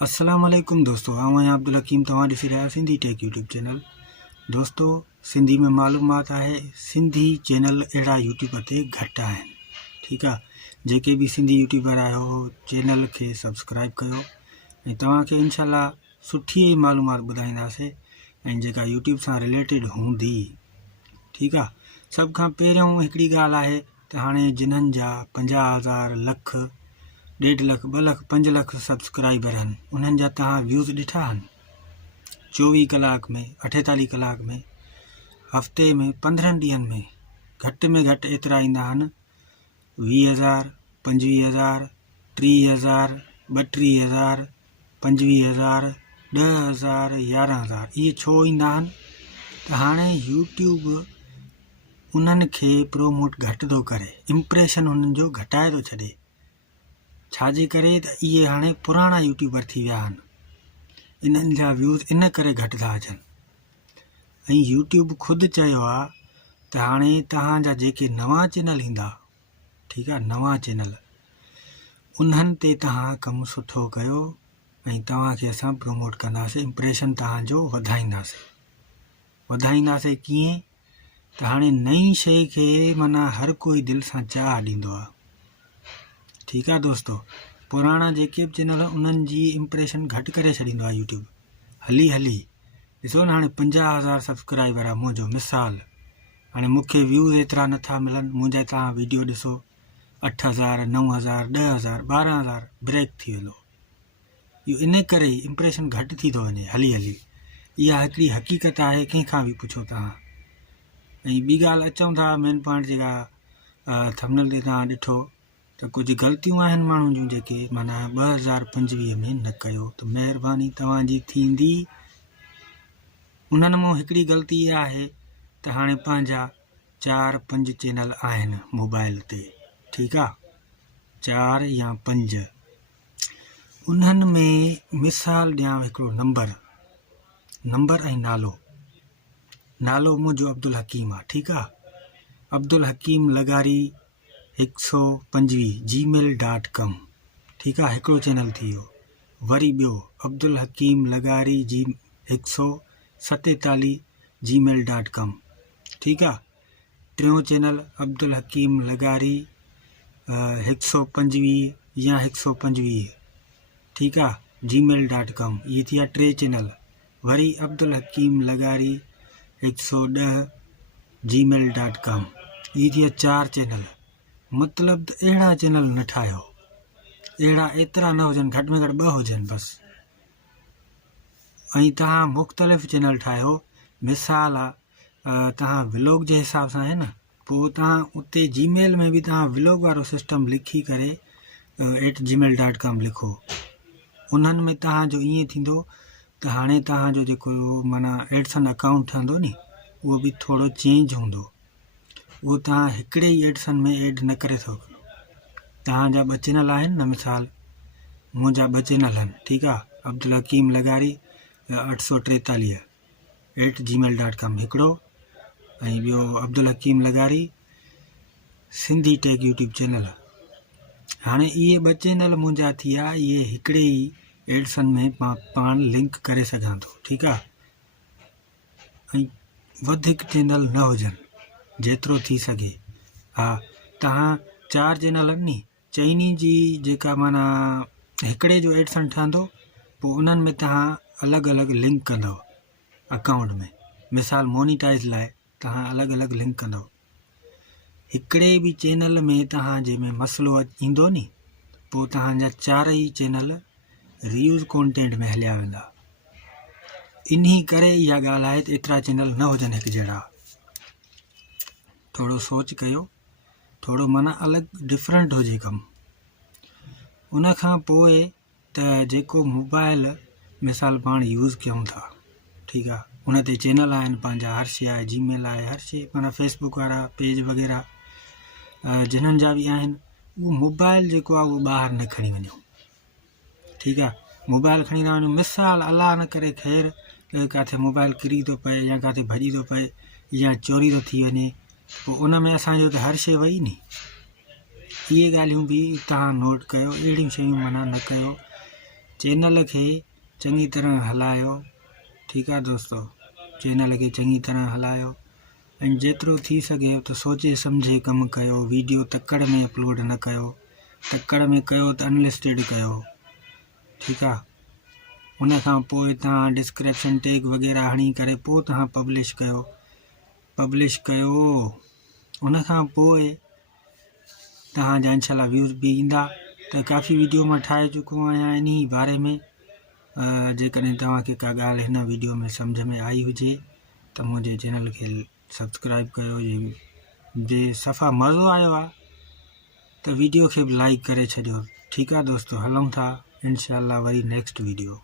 अस्सलाम वालेकुम दोस्तों, आउं अब्दुल हकीम तव्हां ॾिसी रहिया सिंधी टेक यूट्यूब चैनल। दोस्तों, सिंधी में मालूमात आहे, सिंधी चैनल अहिड़ा यूट्यूब ते घटि आहिनि। ठीकु आहे, जेके बि सिंधी यूट्यूबर आहियो चैनल खे सब्सक्राइब कयो ऐं तव्हांखे इनशाला सुठी ई मालूमात ॿुधाईंदासीं ऐं जेका यूट्यूब सां रिलेटेड हूंदी। ठीकु आहे, सभ खां पहिरियों हिकिड़ी ॻाल्हि आहे त हाणे जिन्हनि जा 50,000 लख 1.5 लख 2 लख 5 लख सब्सक्राइबर आहिनि, उन्हनि जा तव्हां व्यूज़ ॾिठा आहिनि? 24 कलाक में, 48 कलाक में, हफ़्ते में, 15 ॾींहंनि में घटि एतिरा ईंदा आहिनि। 20,000, 25,000, 30,000, 32,000, 25,000, 10,000, 11,000 इहे छो ईंदा आहिनि? त हाणे यूट्यूब उन्हनि खे प्रोमोट घटि थो करे, इम्प्रेशन उन्हनि जो घटाए थो छॾे। छाजे करे? त इहे हाणे पुराणा यूट्यूबर थी विया आहिनि, इन्हनि जा व्यूज़ इन करे घटि था अचनि। ऐं यूट्यूब ख़ुदि चयो आहे त हाणे तव्हांजा जेके नवां चैनल ईंदा, ठीकु आहे, नवां चैनल, उन्हनि ते तव्हां कमु सुठो कयो ऐं तव्हांखे असां प्रोमोट कंदासीं, इम्प्रेशन तव्हांजो वधाईंदासीं। कीअं? त हाणे नई शइ खे माना हर कोई दिलि सां चाह ॾींदो आहे। ठीकु आहे दोस्तों, पुराणा जेके बि चैनल उन्हनि जी इम्प्रेशन घटि करे छॾींदो आहे यूट्यूब। हली ॾिसो न, हाणे 50,000 सब्सक्राइबर आहे मुंहिंजो, मिसाल हाणे मूंखे व्यूज़ एतिरा नथा मिलनि, मुंहिंजा तव्हां वीडियो ॾिसो 8,000, 9,000, 10,000, 12,000 ब्रेक थी वेंदो। इहो इन करे इम्प्रेशन घटि थी थो वञे हली। इहा हिकिड़ी हक़ीक़त आहे, कंहिंखां बि पुछो तव्हां। ऐं ॿी ॻाल्हि अचूं था, मेन पॉइंट जेका थंबनेल ते तव्हां ॾिठो त कुझु ग़लतियूं आहिनि माण्हुनि जूं जेके माना 2025 में न कयो, त महिरबानी तव्हांजी थींदी। उन्हनि मां हिकिड़ी ग़लती इहा आहे त हाणे पंहिंजा 4-5 चैनल आहिनि मोबाइल ते, ठीकु आहे, 4 या 5। उन्हनि में मिसाल ॾियां हिकिड़ो नंबर ऐं नालो मुंहिंजो अब्दुल हकीम आहे, ठीकु आहे, अब्दुल हकीम लगारी 125 gmail.com, ठीकु आहे, हिकिड़ो चैनल थी वियो। वरी ॿियो अब्दुल हकीम लगारी 147 gmail.com, ठीकु आहे। टियों चैनल अब्दुल हकीम लगारी 125 या 125, ठीकु आहे, gmail.com, इहे थी विया 3 चैनल। वरी अब्दुल हकीम लगारी 110 gmail.com, इहे थी विया 4 चैनल। मतिलबु त अहिड़ा चैनल न ठाहियो, एतिरा न हुजनि, घटि में घटि 2 हुजनि बसि। ऐं तव्हां मुख़्तलिफ़ चैनल ठाहियो। मिसाल आहे तव्हां व्लॉग जे हिसाब सां आहे न, पोइ तव्हां उते जीमेल में बि तव्हां व्लॉग वारो सिस्टम लिखी करे @gmail.com लिखो। उन्हनि में तव्हांजो ईअं थींदो त हाणे तव्हांजो जेको माना एडसन अकाउंट ठहंदो नी, उहो बि थोरो चेंज हूंदो। उहो तव्हां हिकिड़े ई एडसन में ऐड न करे सघो। तव्हांजा 2 चैनल आहिनि न, मिसाल मुंहिंजा 2 चैनल आहिनि, ठीकु आहे, अब्दुल हकीम लगारी 843 @gmail.com हिकिड़ो, ऐं ॿियो अब्दुल हकीम लगारी सिंधी टेक यूट्यूब चैनल। हाणे इहे 2 चैनल मुंहिंजा थी विया, इहे हिकिड़े ई एडसन में पाण लिंक करे सघां थो, ठीकु आहे। ऐं वधीक चैनल न हुजनि जेतिरो थी सघे। हा, तव्हां 4 चैनल आहिनि नी, चइनी जी जेका माना हिकिड़े जो एडसन ठहंदो, पोइ उन्हनि में तव्हां अलॻि लिंक कंदव अकाउंट में। मिसाल मोनीटाइज़ लाइ तव्हां अलॻि लिंक कंदव। हिकिड़े बि चैनल में तव्हां जंहिंमें मसइलो ईंदो नी, पोइ तव्हांजा 4 ई चैनल रीयूज़ कॉन्टेंट में हलिया वेंदा। इन्ही करे इहा ॻाल्हि आहे त एतिरा चैनल न हुजनि हिकु जहिड़ा। थोरो सोच कयो, थोरो माना अलॻि डिफरेंट हुजे कमु। उन खां पोइ त जेको मोबाइल मिसाल पाण यूज़ कयूं था, ठीकु आहे, उन ते चैनल आहिनि पंहिंजा, हर शइ आहे, जीमेल आहे, हर शइ, माना फेसबुक वारा पेज वग़ैरह जिन्हनि जा बि आहिनि, उहो मोबाइल जेको आहे उहो ॿाहिरि न खणी वञो, ठीकु आहे। मोबाइल खणी न वञो, मिसाल अलाह न करे ख़ैर किथे मोबाइल किरी थो पए या किथे भॼी थो पए या चोरी थो थी वञे, पोइ उन में असांजो त हर शइ वई नी। इहे ॻाल्हियूं बि तव्हां नोट कयो, अहिड़ियूं शयूं माना न कयो चैनल खे चङी तरह हलायो। ठीकु आहे दोस्तो, चैनल खे चङी तरह हलायो ऐं जेतिरो थी सघे त सोचे सम्झे कमु कयो। वीडियो तकड़ में अपलोड न कयो, तकड़ में कयो त अनलिस्टेड कयो। ठीकु आहे, उन खां पोइ तव्हां डिस्क्रिप्शन टैग वग़ैरह हणी करे पोइ तव्हां पब्लिश कयो। उन खां पोइ तव्हांजा इनशाला व्यूज़ बि ईंदा। त काफ़ी वीडियो मां ठाहे चुको आहियां इन बारे में। जेकॾहिं तव्हांखे का ॻाल्हि हिन वीडियो में सम्झ में आई हुजे त मुंहिंजे चैनल खे सब्सक्राइब कयो। जे सफ़ा मज़ो आयो आहे त वीडियो खे बि लाइक करे छॾियो। ठीकु आहे दोस्तो, हलूं था इनशाला वरी नेक्स्ट वीडियो।